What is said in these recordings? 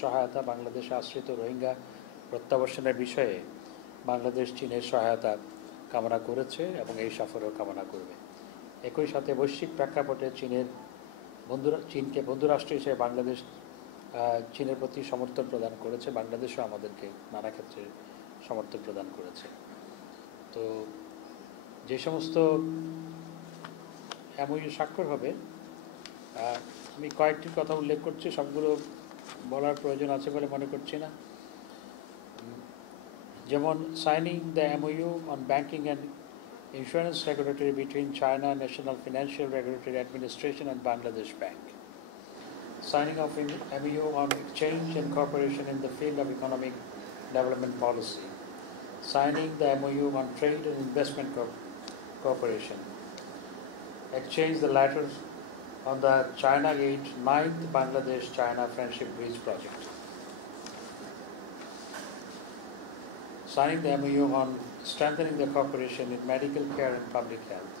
সহায়তা বাংলাদেশে আশ্রিত রোহিঙ্গা প্রত্যাবাসনের বিষয়ে বাংলাদেশ চীনের সহায়তা কামনা করেছে এবং এই সফরও কামনা করবে। একই সাথে বৈশ্বিক প্রেক্ষাপটে চীনকে বন্ধুরাষ্ট্র হিসেবে বাংলাদেশ চীনের প্রতি সমর্থন প্রদান করেছে, বাংলাদেশও আমাদেরকে নানা ক্ষেত্রে সমর্থন প্রদান করেছে। তো যে সমস্ত এমওইউ স্বাক্ষর হবে, আমি কয়েকটির কথা উল্লেখ করছি, সবগুলো বলার প্রয়োজন আছে বলে মনে করছি না। যেমন signing the MoU on banking and insurance regulatory between China National Financial Regulatory Administration and Bangladesh Bank. Signing of MOU on exchange and cooperation in the field of economic development policy. Signing the MOU on trade and investment cooperation. Exchange the letters on the China Gate 9th Bangladesh-China Friendship Bridge project. Signing the MOU on strengthening the cooperation in medical care and public health.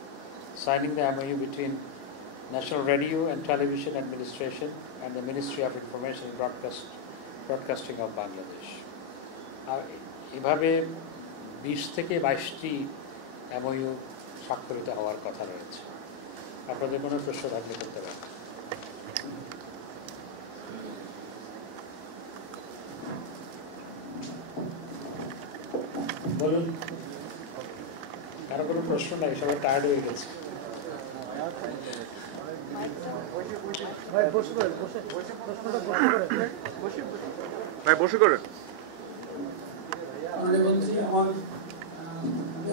Signing the MOU between National Radio and Television Administration and the Ministry of Information and Broadcasting of Bangladesh. এভাবে 20 থেকে 22টি MOU স্বাক্ষরিত হওয়ার কথা রয়েছে। আপনাদের কোনো প্রশ্ন থাকলে করতে পারেন। বলুন, কারো কোনো প্রশ্ন নাই? সবাই টায়ার্ড হয়ে গেছে।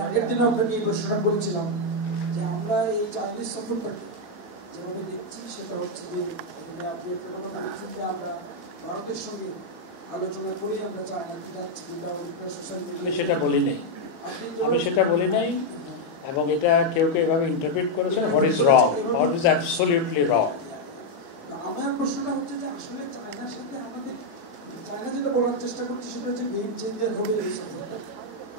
আগের দিনে আপনাকে এই প্রশ্নটা করেছিলাম যে আমরা এই চাইনিজ সফরটাকে যেভাবে দেখছি সেটা হচ্ছে যে আপনি একটা কথা বলেছেন যে আমরা ভারতের সঙ্গে আলোচনা করেই আমরা চায়নাতে যাচ্ছি, সোশ্যাল মিডিয়া। আমি সেটা বলি নাই এবং এটা কেউ কেউ এভাবে ইন্টারপ্রিট করেছে। What is wrong, what is absolutely রং। আমার প্রশ্নটা হচ্ছে যে আসলে চায়নার সাথে আমাদের চায়না যেটা বলার চেষ্টা করছে সেটা হচ্ছে গেম চেঞ্জার হবে এই সফরটা।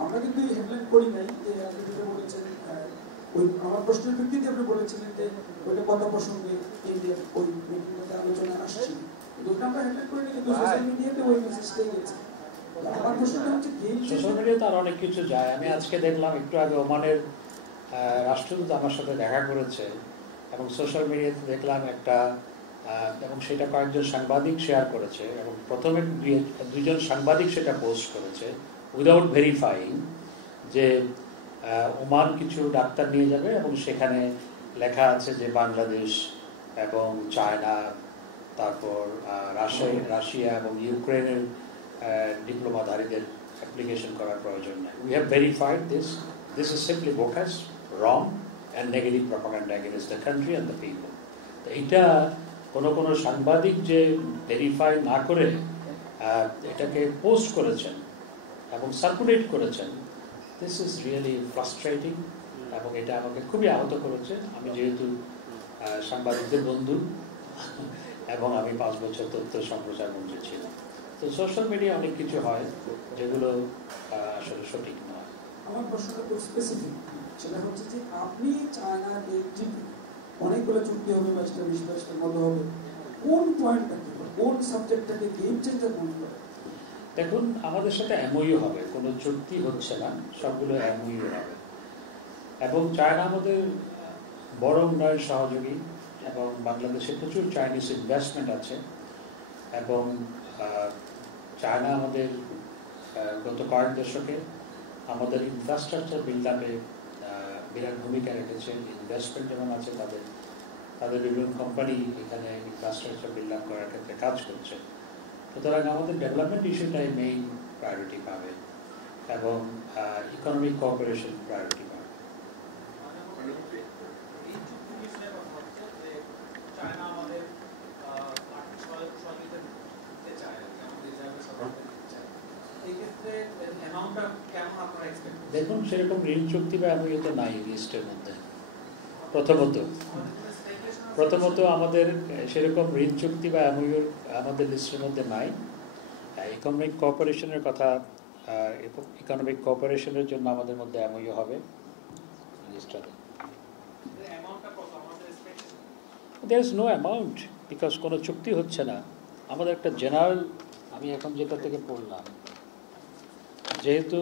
আমরা কিন্তু এই হেডলাইন করি নাই যে আপনি যেটা বলেছেন, ওই আমার প্রশ্নের ভিত্তিতে আপনি বলেছিলেন যে ওইটা কত প্রসঙ্গে ওই মিটিংটাতে আলোচনা আসছে, কিন্তু ওটা আমরা হেডলাইন করি না, কিন্তু সোশ্যাল মিডিয়াতে ওই মেসেজটাই গেছে। আমার প্রশ্নটা হচ্ছে সোশ্যাল মিডিয়াতে আর অনেক কিছু যায়। আমি আজকে দেখলাম একটু আগে ওমানের রাষ্ট্রদূত আমার সাথে দেখা করেছে এবং সোশ্যাল মিডিয়াতে দেখলাম একটা, এবং সেটা কয়েকজন সাংবাদিক শেয়ার করেছে এবং প্রথমে দুইজন সাংবাদিক সেটা পোস্ট করেছে উইদাউট ভেরিফাইং যে ওমান কিছু ডাক্তার নিয়ে যাবে এবং সেখানে লেখা আছে যে বাংলাদেশ এবং চায়না, তারপর রাশিয়া এবং ইউক্রেনের ডিপ্লোমাধারীদের অ্যাপ্লিকেশন করার প্রয়োজন নেই। We have verified this is simply bogus wrong and negative propaganda against the country and the people. তো এইটা কোনো সাংবাদিক যে ভেরিফাই না করে এটাকে পোস্ট করেছেন এবং সার্কুলেট করেছেন, দিস ইজ রিয়েলি ফ্রাস্ট্রেটিং এবং এটা আমাকে খুবই আহত করেছে। আমি যেহেতু সাংবাদিকদের বন্ধু এবং আমি 5 বছর তথ্য সম্প্রচার মন্ত্রী ছিলাম, তো সোশ্যাল মিডিয়া অনেক কিছু হয় যেগুলো আসলে সঠিক নয়। আমার প্রশ্নটা খুব স্পেসিফিক, সেটা হচ্ছে যে আপনি চায়নার অনেকগুলো চুক্তি হবে, 22টার মতো হবে, কোন পয়েন্টটাকে কোন সাবজেক্টটাকে গেম চেঞ্জার মনে করে? দেখুন, আমাদের সাথে এমওইউ হবে, কোনো চুক্তি হচ্ছে না, সবগুলো এমওইউ হবে এবং চায়না আমাদের বড় উন্নয়ন সহযোগী এবং বাংলাদেশে প্রচুর চাইনিজ ইনভেস্টমেন্ট আছে এবং চায়না আমাদের গত কয়েক দশকে আমাদের ইনফ্রাস্ট্রাকচার বিল্ড আপে বিরাট ভূমিকা রেখেছে। ইনভেস্টমেন্ট যেমন আছে, তাদের বিভিন্ন কোম্পানি এখানে ইনফ্রাস্ট্রাকচার বিল্ড আপ করার ক্ষেত্রে কাজ করছে। সুতরাং আমাদের ডেভেলপমেন্ট ইস্যুটাই মেইন প্রায়োরিটি পাবে এবং ইকোনমিক কোঅপারেশন প্রায়োরিটি পাবে। দেখুন, সেরকম ঋণ চুক্তি বা এমন তো নাই লিস্টের মধ্যে। প্রথমত আমাদের সেরকম ঋণ চুক্তি বা এমওইউ আমাদের লিস্টের মধ্যে নাই। ইকোনমিক কোঅপারেশনের কথা, ইকোনমিক কোঅপারেশনের জন্য আমাদের মধ্যে এমওইউ হবে লিস্টটাতে। There is no amount because কোনো চুক্তি হচ্ছে না। আমাদের একটা জেনারেল আমি এখন যেটা থেকে পড়লাম, যেহেতু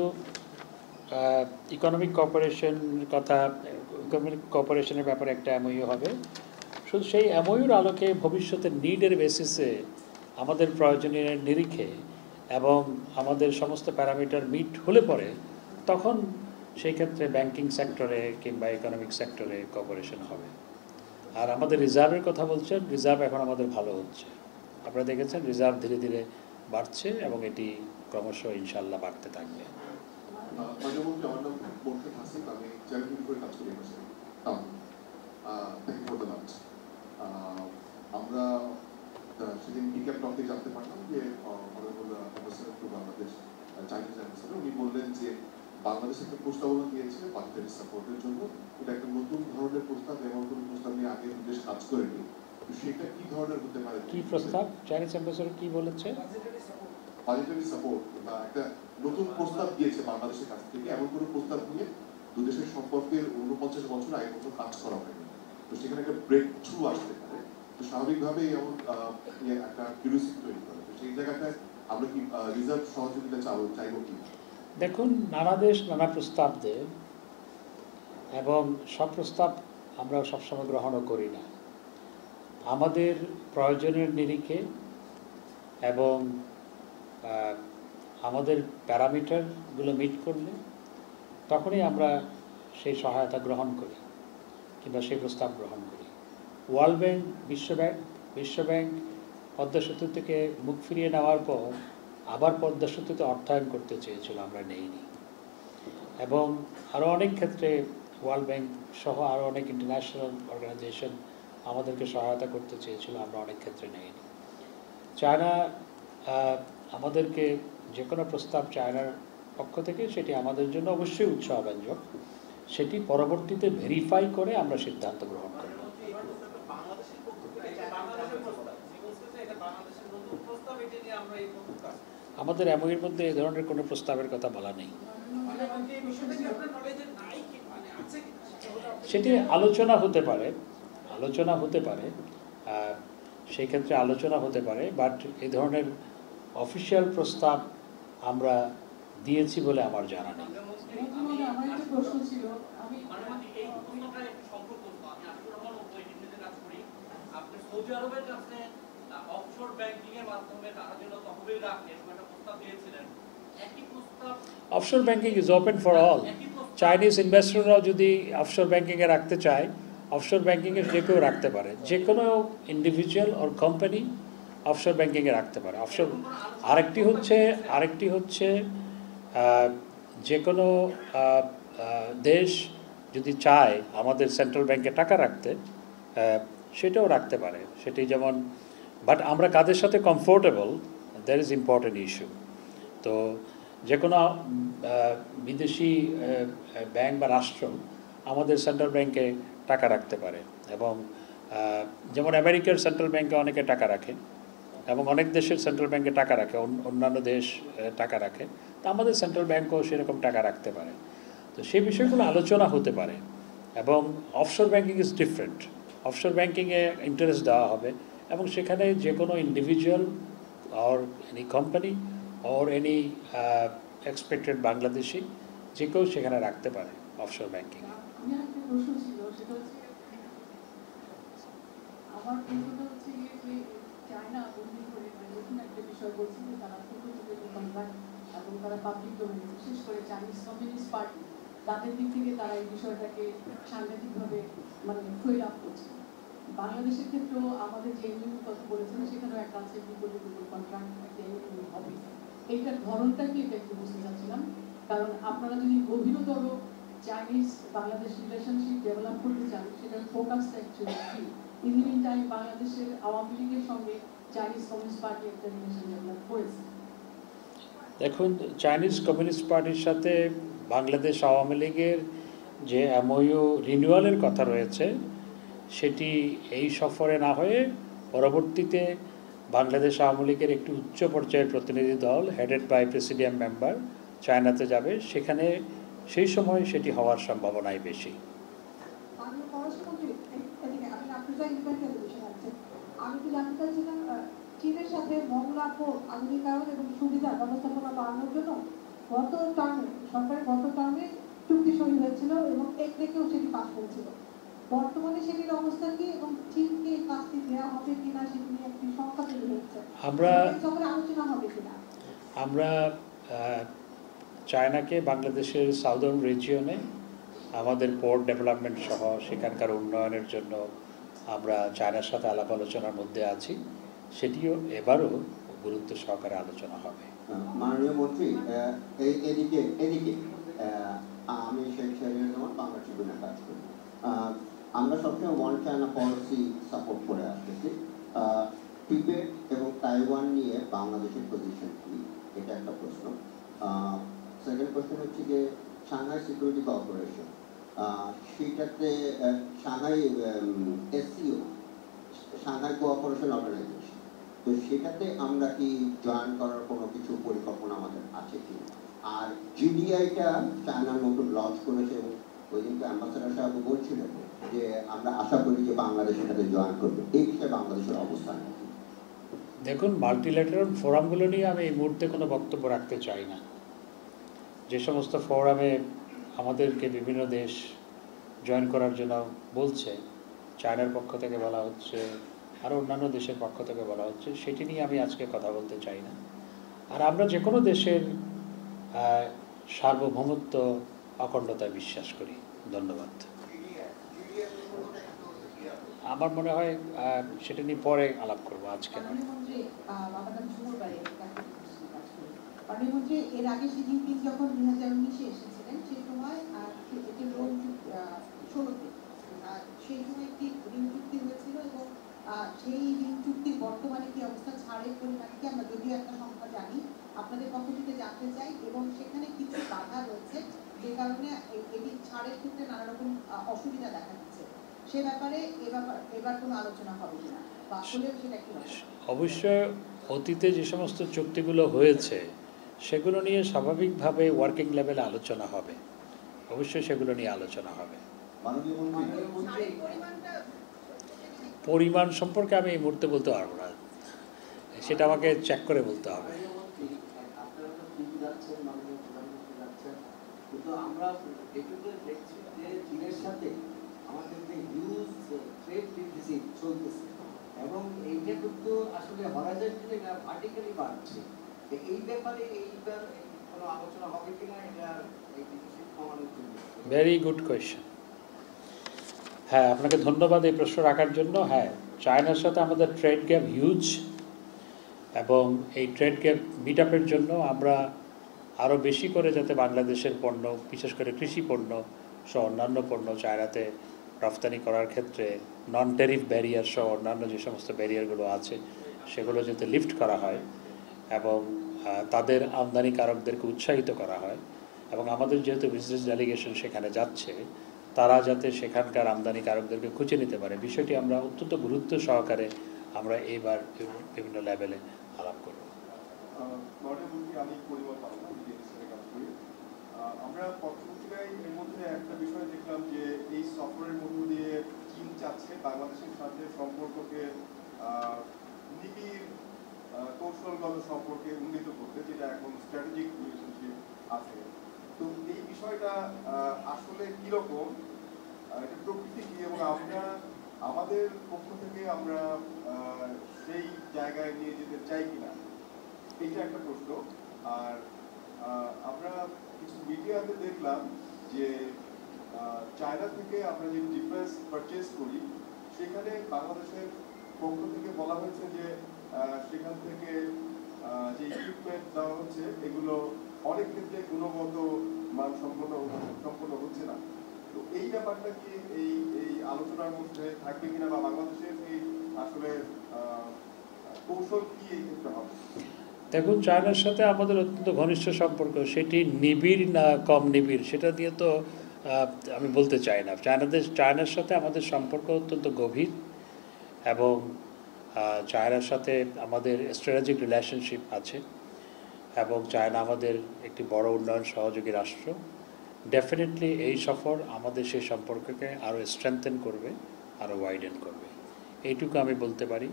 ইকোনমিক কোঅপারেশনের কথা, ইকোনমিক কোঅপারেশনের ব্যাপারে একটা এমওইউ হবে, শুধু সেই এমওইউর আলোকে ভবিষ্যতের নিডের বেসিসে আমাদের প্রয়োজনীয় নিরিখে এবং আমাদের সমস্ত প্যারামিটার মিট হলে পরে তখন সেই ক্ষেত্রে ব্যাংকিং সেক্টরে কিংবা ইকোনমিক সেক্টরে কোঅপারেশন হবে। আর আমাদের রিজার্ভের কথা বলছেন, রিজার্ভ এখন আমাদের ভালো হচ্ছে। আপনারা দেখেছেন রিজার্ভ ধীরে ধীরে বাড়ছে এবং এটি ক্রমশ ইনশাল্লাহ বাড়তে থাকবে। আমার নাম মোর্শেদ হাসিফ, আমি চ্যারিটি করে কাজ করি এখানে। Thank you for the lunch. আমরা সেদিন বিজ্ঞান টপিকে জানতে পারলাম যে honourable ambassador to Bangladesh, Chinese ambassador, উনি বললেন যে বাংলাদেশ একটা প্রস্তাবনা দিয়েছে বাংলাদেশ সাপোর্টের জন্য। এটা একটা নতুন ধরনের প্রস্তাব, এমন কোনো প্রস্তাব নিয়ে আগে দেশ কাজ করেনি। তো সেটা কি ধরনের হতে পারে? কি প্রস্তাব? চাইনিজ অ্যাম্বাসেডর কি বলেছে? বাজেটারি সাপোর্ট বা একটা নতুন প্রস্তাব দিয়েছে বাংলাদেশের কাছ থেকে, এমন কোনো প্রস্তাব নিয়ে দু দেশের সম্পর্কের 49 বছর আগে মতো কাজ করা হয়নি। তো সেখানে একটা ব্রেক থ্রু আসতে পারে। তো স্বাভাবিকভাবেই এমন একটা কিউরিওসিটি তৈরি করে। তো সেই জায়গাটায় আমরা কি রিজার্ভ সহযোগিতা চাইব কি? দেখুন, নানা দেশ নানা প্রস্তাব দেয় এবং সব প্রস্তাব আমরা সবসময় গ্রহণও করি না। আমাদের প্রয়োজনের নিরিখে এবং আমাদের প্যারামিটারগুলো মিট করলে তখনই আমরা সেই সহায়তা গ্রহণ করি কিংবা সেই প্রস্তাব গ্রহণ করি। ওয়ার্ল্ড ব্যাংক, বিশ্বব্যাংক পদ্মা সেতু থেকে মুখ ফিরিয়ে নেওয়ার পর আবার পদ্মা সেতুতে অর্থায়ন করতে চেয়েছিল, আমরা নেইনি। এবং আরও অনেক ক্ষেত্রে ওয়ার্ল্ড ব্যাংক সহ আরও অনেক ইন্টারন্যাশনাল অর্গানাইজেশন আমাদেরকে সহায়তা করতে চেয়েছিল, আমরা অনেক ক্ষেত্রে নেইনি। চায়না আমাদেরকে যে কোনো প্রস্তাব চায়নার পক্ষ থেকে সেটি আমাদের জন্য অবশ্যই উৎসাহব্যঞ্জক, সেটি পরবর্তীতে ভেরিফাই করে আমরা সিদ্ধান্ত গ্রহণ করব। আমাদের এমওইউর মধ্যে এই ধরনের কোনো প্রস্তাবের কথা বলা নেই। সেটি আলোচনা হতে পারে, সেই ক্ষেত্রে আলোচনা হতে পারে, বাট এই ধরনের অফিসিয়াল প্রস্তাব আমরা দিয়েছি বলে আমার জানা নেই। আমার একটা প্রশ্ন ছিল, আমি সৌদি আরবের কাছে অফশোর ব্যাংকিং এর মাধ্যমে তারা যেন তহবিল রাখে এরকম একটা প্রস্তাব দিয়েছিলেন। একই প্রস্তাব offshore banking is open for all. Chinese ইনভেস্টররাও যদি অফশোর ব্যাংকিংয়ে রাখতে চায়, অফশোর ব্যাংকিংয়ে যে কেউ রাখতে পারে, যে কোনো ইন্ডিভিজুয়াল ওর কোম্পানি অফশোর ব্যাংকিংয়ে রাখতে পারে। অফশোর আরেকটি হচ্ছে যে কোনো দেশ যদি চায় আমাদের সেন্ট্রাল ব্যাংকে টাকা রাখতে, সেটাও রাখতে পারে। সেটি যেমন, বাট আমরা কাদের সাথে comfortable, that is important issue. তো যে কোনো বিদেশি ব্যাংক বা রাষ্ট্র আমাদের সেন্ট্রাল ব্যাংকে টাকা রাখতে পারে, এবং যেমন আমেরিকার সেন্ট্রাল ব্যাংকে অনেকে টাকা রাখে এবং অনেক দেশের সেন্ট্রাল ব্যাংকে টাকা রাখে, অন্যান্য দেশ টাকা রাখে, তা আমাদের সেন্ট্রাল ব্যাংকও সেরকম টাকা রাখতে পারে। তো সেই বিষয়গুলো আলোচনা হতে পারে। এবং offshore banking is different. Offshore ব্যাংকিংয়ে ইন্টারেস্ট দেওয়া হবে এবং সেখানে যে কোনো individual or any company or any expected Bangladeshi যে কেউ সেখানে রাখতে পারে অফশোর ব্যাংকিং। আমার একটা প্রশ্ন ছিল, সেটা হচ্ছে আমার প্রশ্নটা হচ্ছে যে চায়না বন্দি করে নতুন একটা বিষয় বলছে যে তারা ছোট ছোট কন্ট্রাক্ট এবং তারা পাবলিক ডোমেইন, বিশেষ করে চাইনিজ কমিউনিস্ট পার্টি, তাদের দিক থেকে তারা এই বিষয়টাকে সাংঘাতিকভাবে ফেল আপ করছে। বাংলাদেশের ক্ষেত্রেও আমাদের যে এমইউর কথা বলেছেন সেখানেও একটা আছে কন্ট্রাক্ট একটা এমইউ হবে। এইটার ধরনটা কি, এটা একটু বুঝতে চাচ্ছিলাম। কারণ আপনারা যদি গভীরতর চাইনিজ বাংলাদেশ রিলেশনশিপ ডেভেলপ করতে চান, সেটার ফোকাসটা অ্যাকচুয়ালি কি? ইন দ্য মিন টাইম বাংলাদেশের আওয়ামী লীগের সঙ্গে চাইনিজ কমিউনিস্ট পার্টি একটা রিলেশন ডেভেলপ করেছে। দেখুন, চাইনিজ কমিউনিস্ট পার্টির সাথে বাংলাদেশ আওয়ামী লীগের যে এমওইউ রিনিউয়ালের কথা রয়েছে, সেটি এই সফরে না হয়ে পরবর্তীতে বাংলাদেশ আওয়ামী লীগের একটি উচ্চ পর্যায়ের প্রতিনিধি দল হেডেড বাই প্রেসিডিয়াম মেম্বার চায়নাতে যাবে। সেখানে সেই সময় সেটি হওয়ার সম্ভাবনাই বেশি। আমি তো জানতে চাচ্ছিলাম চীনের সাথে মংলা পোর্ট আধুনিকায়ন এবং সুবিধা ব্যবস্থাপনা বাড়ানোর জন্য গত টার্মে সরকারের গত টার্মে চুক্তি সই হয়েছিল এবং একদিকেও সেটি পাশ হয়েছিল। বর্তমানে সেটির অবস্থা কি এবং চীনকে এই কাজটি দেওয়া হবে কিনা সেটি নিয়ে একটি সংখ্যা তৈরি হচ্ছে, সফরে আলোচনা হবে কিনা? আমরা চায়নাকে বাংলাদেশের সাউদার্ন রিজিয়নে আমাদের পোর্ট ডেভেলপমেন্ট সহ সেখানকার উন্নয়নের জন্য আমরা চায়নার সাথে আলাপ আলোচনার মধ্যে আছি, সেটিও এবারও গুরুত্ব সহকারে আলোচনা হবে। মাননীয় মন্ত্রী, এদিকে আমি শেখ শাহরিয়ার রহমান, বাংলা ট্রিবিউনে কাজ করি। আমরা সবসময় ওয়ান চায়না পলিসি সাপোর্ট করে আসতেছি। টিবেট এবং তাইওয়ান নিয়ে বাংলাদেশের পজিশন কি, এটা একটা প্রশ্ন। সেকেন্ড কোয়েশ্চেন হচ্ছে যে সাংহাই সিকিউরিটি কর্পোরেশন, সেটাতে Shanghai SCO, Shanghai cooperation organisation, তো সেটাতে আমরা কি জয়েন করার কোনো কিছু পরিকল্পনা আমাদের আছে কি? আর জিডিআইটা চায়না নতুন লঞ্চ করেছে, ওই দিনকে অ্যাম্বাসেডার সাহেব বলছিলেন যে আমরা আশা করি যে বাংলাদেশ এটাতে জয়েন করবে, এই বিষয়ে বাংলাদেশের অবস্থান কি? দেখুন, মাল্টিল্যাটারাল ফোরামগুলো নিয়ে আমি এই মুহূর্তে কোনো বক্তব্য রাখতে চাই না। যে সমস্ত ফোরামে আমাদেরকে বিভিন্ন দেশ জয়েন করার জন্য বলছে, চায়নার পক্ষ থেকে বলা হচ্ছে, আরও অন্যান্য দেশের পক্ষ থেকে বলা হচ্ছে, সেটি নিয়ে আমি আজকে কথা বলতে চাই না। আর আমরা যে কোনো দেশের সার্বভৌমত্ব অখণ্ডতায় বিশ্বাস করি। ধন্যবাদ। আমার মনে হয় সেটা নিয়ে পরে আলাপ করবো, আজকে না। প্রধানমন্ত্রী, এর আগে শি জিনপিং যখন 2019-এ এসেছিলেন সেই সময় একটি লোন 16তে সেই সময় একটি ঋণ চুক্তি হয়েছিল এবং সেই ঋণ চুক্তির বর্তমানে কি অবস্থা, ছাড়ের পরিমাণ কি আমরা যদিও একটা সংখ্যা জানি, আপনাদের পক্ষ থেকে জানতে চাই। এবং সেখানে কিছু বাধা রয়েছে যে কারণে এটি ছাড়ের ক্ষেত্রে নানা রকম অসুবিধা দেখা দিচ্ছে, সে ব্যাপারে এবার কোনো আলোচনা হবে কিনা বা আসলে সেটা কি? অবশ্যই অতীতে যে সমস্ত চুক্তিগুলো হয়েছে সেগুলো নিয়ে স্বাভাবিকভাবে ওয়ার্কিং লেভেলে আলোচনা হবে, অবশ্যই সেগুলো নিয়ে আলোচনা হবে। পরিমাণ সম্পর্কে আমি এই মুহূর্তে বলতে পারবো না, সেটা আমাকে চেক করে বলতে হবে। কিন্তু আমরা এটুকু দেখছি যে চীনের সাথে আমাদের যে হিউজ ট্রেড ডিফিসিট চলতেছে এবং এইটা কিন্তু আসলে হরাইজন্টালি না ভার্টিক্যালি বাড়ছে। এই ব্যাপারে এইবার কোনো আলোচনা হবে কিনা এটা এই ডিফিসিট কমানোর জন্য? Very good question. হ্যাঁ, আপনাকে ধন্যবাদ এই প্রশ্ন রাখার জন্য। হ্যাঁ, চায়নার সাথে আমাদের ট্রেড গ্যাপ হিউজ, এবং এই ট্রেড গ্যাপ মিট আপের জন্য আমরা আরও বেশি করে যাতে বাংলাদেশের পণ্য, বিশেষ করে কৃষি পণ্য সহ অন্যান্য পণ্য চায়নাতে রপ্তানি করার ক্ষেত্রে নন ট্যারিফ ব্যারিয়ার সহ অন্যান্য যে সমস্ত ব্যারিয়ারগুলো আছে সেগুলো যাতে লিফট করা হয় এবং তাদের আমদানিকারকদেরকে উৎসাহিত করা হয়, এবং আমাদের যেহেতু বিজনেস ডেলিগেশন সেখানে যাচ্ছে, তারা যাতে সেখানকার আমদানিকারকদেরকে খুঁজে নিতে পারে, বিষয়টি আমরা অত্যন্ত গুরুত্ব সহকারে আমরা এইবার বিভিন্ন লেভেলে আলাপ করব। আমরা পত্রপত্রিকায় এর মধ্যে একটা বিষয় দেখলাম যে এই সফরের মধ্য দিয়ে চীন চাচ্ছে বাংলাদেশের সাথে সম্পর্ককে নিবিড় কৌশলগত সম্পর্কে উন্নীত করতে, যেটা এখন স্ট্র্যাটেজিক রিলেশনশিপ আছে। তো এই বিষয়টা আসলে কিরকম, এটা প্রকৃতি কি, এবং আমরা আমাদের পক্ষ থেকে আমরা সেই জায়গায় নিয়ে যেতে চাই কিনা, এইটা একটা প্রশ্ন। আর আমরা কিছু মিডিয়াতে দেখলাম যে চায়না থেকে আমরা যে ডিফেন্স পারচেজ করি সেখানে বাংলাদেশের পক্ষ থেকে বলা হয়েছে যে সেখান থেকে যে ইকুইপমেন্ট দেওয়া হচ্ছে এগুলো অনেক ক্ষেত্রে গুণগত মান সম্পন্ন হচ্ছে না। তো এই ব্যাপারটা কি এই আলোচনার মধ্যে থাকবে কিনা, বা বাংলাদেশের কি আসলে কৌশল কি এই ক্ষেত্রে হবে? দেখুন, চায়নার সাথে আমাদের অত্যন্ত ঘনিষ্ঠ সম্পর্ক, সেটি নিবিড় না কম নিবিড় সেটা দিয়ে তো আমি বলতে চাই না। চায়নার সাথে আমাদের সম্পর্ক অত্যন্ত গভীর, এবং চায়নার সাথে আমাদের স্ট্র্যাটেজিক রিলেশনশিপ আছে, এবং চায়না আমাদের একটি বড় উন্নয়ন সহযোগী রাষ্ট্র। ডেফিনেটলি এই সফর আমাদের সেই সম্পর্ককে আরও স্ট্রেংথেন করবে, আরও ওয়াইডেন করবে, এইটুকু আমি বলতে পারি।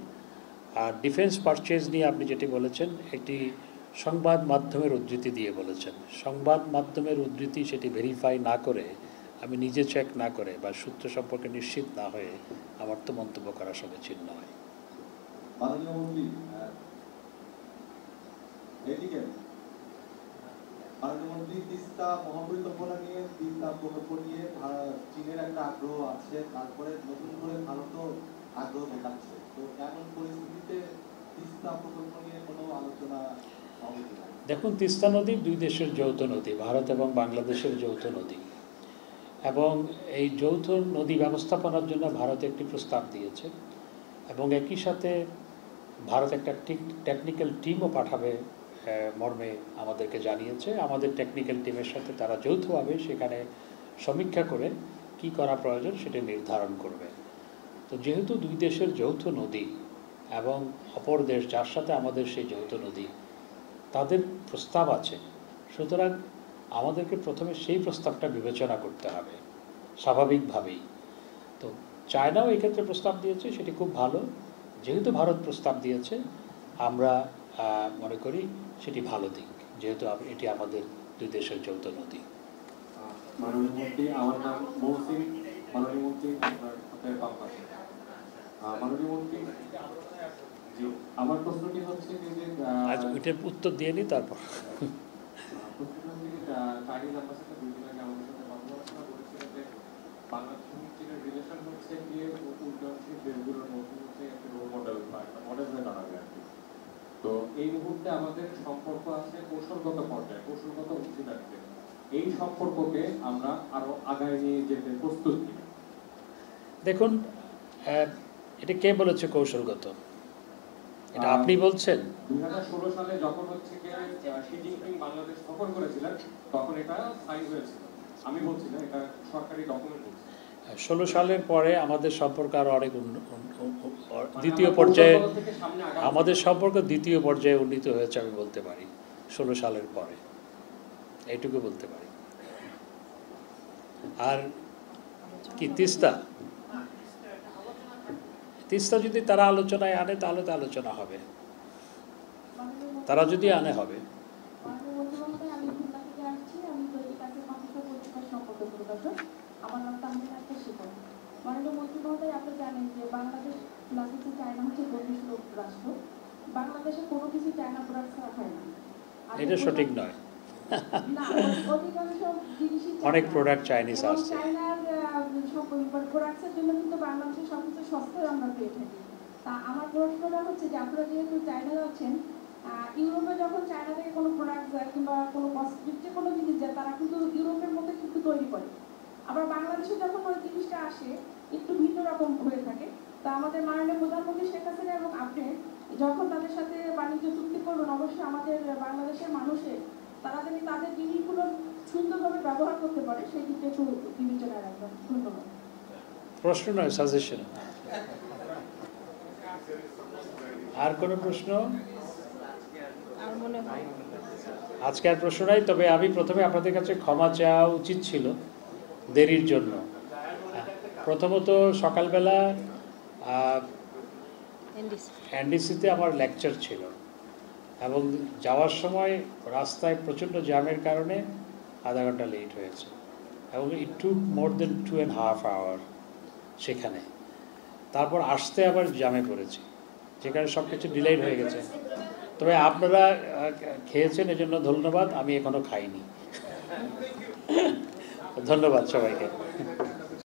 আর ডিফেন্স পারচেজ নিয়ে আপনি যেটি বলেছেন একটি সংবাদ মাধ্যমের উদ্ধৃতি দিয়ে বলেছেন। সংবাদ মাধ্যমের উদ্ধৃতি সেটি ভেরিফাই না করে, আমি নিজে চেক না করে বা সূত্র সম্পর্কে নিশ্চিত না হয়ে আমার তো মন্তব্য করা সমীচীন নয়। মাননীয় মন্ত্রী, এদিকে মাননীয় মন্ত্রী, তিস্তা মহাপরিকল্পনা নিয়ে, তিস্তা প্রকল্প নিয়ে চীনের একটা আগ্রহ আছে, তারপরে নতুন করে ভারতও আগ্রহ দেখাচ্ছে। তো এমন পরিস্থিতিতে তিস্তা প্রকল্প নিয়ে কোনো আলোচনা হবে কিনা? দেখুন, তিস্তা নদী দুই দেশের যৌথ নদী, ভারত এবং বাংলাদেশের যৌথ নদী, এবং এই যৌথ নদী ব্যবস্থাপনার জন্য ভারত একটি প্রস্তাব দিয়েছে এবং একই সাথে ভারত একটা টেকনিক্যাল টিমও পাঠাবে মর্মে আমাদেরকে জানিয়েছে। আমাদের টেকনিক্যাল টিমের সাথে তারা যৌথভাবে সেখানে সমীক্ষা করে কি করা প্রয়োজন সেটা নির্ধারণ করবে। তো যেহেতু দুই দেশের যৌথ নদী এবং অপর দেশ যার সাথে আমাদের সেই যৌথ নদী, তাদের প্রস্তাব আছে, সুতরাং আমাদেরকে প্রথমে সেই প্রস্তাবটা বিবেচনা করতে হবে স্বাভাবিকভাবেই। তো চায়নাও এক্ষেত্রে প্রস্তাব দিয়েছে, সেটি খুব ভালো। যেহেতু ভারত প্রস্তাব দিয়েছে, আমরা মনে করি সেটি ভালো দিক, যেহেতু এটি আমাদের দুই দেশের যৌথ নদী। মাননীয় মন্ত্রী, আমার নাম মৌসিম। মাননীয় মন্ত্রী, আপনার পাশে। মাননীয় মন্ত্রী, জি, আমার প্রশ্নটি হচ্ছে যে আজ ওইটার উত্তর দিয়ে নি, তারপর চাইনিজ অ্যাম্বাসেডর দুই দিন আগে আমাদের সাথে কথাবার্তা বলেছিলেন যে বাংলাদেশ এবং চীনের রিলেশন হচ্ছে গিয়ে উন্নয়নশীল দেশগুলোর মধ্যে হচ্ছে একটি রোল মডেল বা একটা মডেল হয়ে দাঁড়াবে আর কি। তো এই মুহূর্তে আমাদের সম্পর্ক আছে কৌশলগত পর্যায়ে, কৌশলগত অংশীদারিত্বে। এই সম্পর্ককে আমরা আরো আগায় নিয়ে যেতে প্রস্তুত কিনা? দেখুন, এটা কে বলেছে কৌশলগত? এটা আপনি বলছেন? 2016 সালে যখন হচ্ছে শি জিনপিং বাংলাদেশ সফর করেছিলেন, তখন এটা সাইন হয়েছিল। আমি বলছি না, এটা সরকারি ডকুমেন্ট বলছি। 16 সালের পরে আমাদের সম্পর্ক আরো অনেক দ্বিতীয় পর্যায়ে, আমাদের সম্পর্ক দ্বিতীয় পর্যায়ে উন্নীত হয়েছে আমি বলতে পারি 16 সালের পরে, এইটুকু বলতে পারি। আর কি তিস্তা যদি তারা আলোচনায় আনে তাহলে তো আলোচনা হবে, তারা যদি আনে হবে। আমার নাম তাহমিনা আক্তার শিপন। মাননীয় মন্ত্রী মহোদয়, আপনি জানেন যে বাংলাদেশ প্লাস হচ্ছে চায়না হচ্ছে বন্ধুসুলভ রাষ্ট্র। বাংলাদেশে কোনো কিছু চায়না প্রোডাক্ট ছাড়া হয় না। এটা সঠিক নয়, না, অধিকাংশ জিনিসই অনেক প্রোডাক্ট চাইনিজ এবং আসছে। চায়নার সব প্রোডাক্টসের জন্য কিন্তু বাংলাদেশের সবচেয়ে সস্তায় আমরা পেয়ে থাকি। তা আমার প্রশ্নটা হচ্ছে যে আপনারা যেহেতু চায়না যাচ্ছেন, ইউরোপে যখন চায়না থেকে কোনো প্রোডাক্ট যায় কিংবা কোনো কসমেটিক যে কোনো জিনিস যায়, তারা কিন্তু ইউরোপের মধ্যে কিন্তু তৈরি করে। আবার বাংলাদেশে যখন ওই জিনিসটা আসে একটু ভিন্ন রকম হয়ে থাকে। তা আমাদের মাননীয় প্রধানমন্ত্রী শেখ হাসিনা এবং আপনি যখন তাদের সাথে বাণিজ্য চুক্তি করবেন, অবশ্যই আমাদের বাংলাদেশের মানুষের তারা যদি তাদের জিনিসগুলো সুন্দরভাবে ব্যবহার করতে পারে সেই দিকটা একটু বিবেচনায় রাখবেন। ধন্যবাদ। প্রশ্ন নয়, সাজেশন। আর কোনো প্রশ্ন? আজকে আর প্রশ্ন নাই। তবে আমি প্রথমে আপনাদের কাছে ক্ষমা চাওয়া উচিত ছিল দেরির জন্য। প্রথমত সকালবেলা এনডিসিতে আমার লেকচার ছিল এবং যাওয়ার সময় রাস্তায় প্রচণ্ড জ্যামের কারণে আধা ঘন্টা লেট হয়েছে এবং ইট টুক মোর দেন 2.5 hour সেখানে। তারপর আসতে আবার জ্যামে পড়েছি, যেখানে সব কিছু ডিলেড হয়ে গেছে। তবে আপনারা খেয়েছেন, এজন্য ধন্যবাদ। আমি এখনো খাইনি। ধন্যবাদ সবাইকে।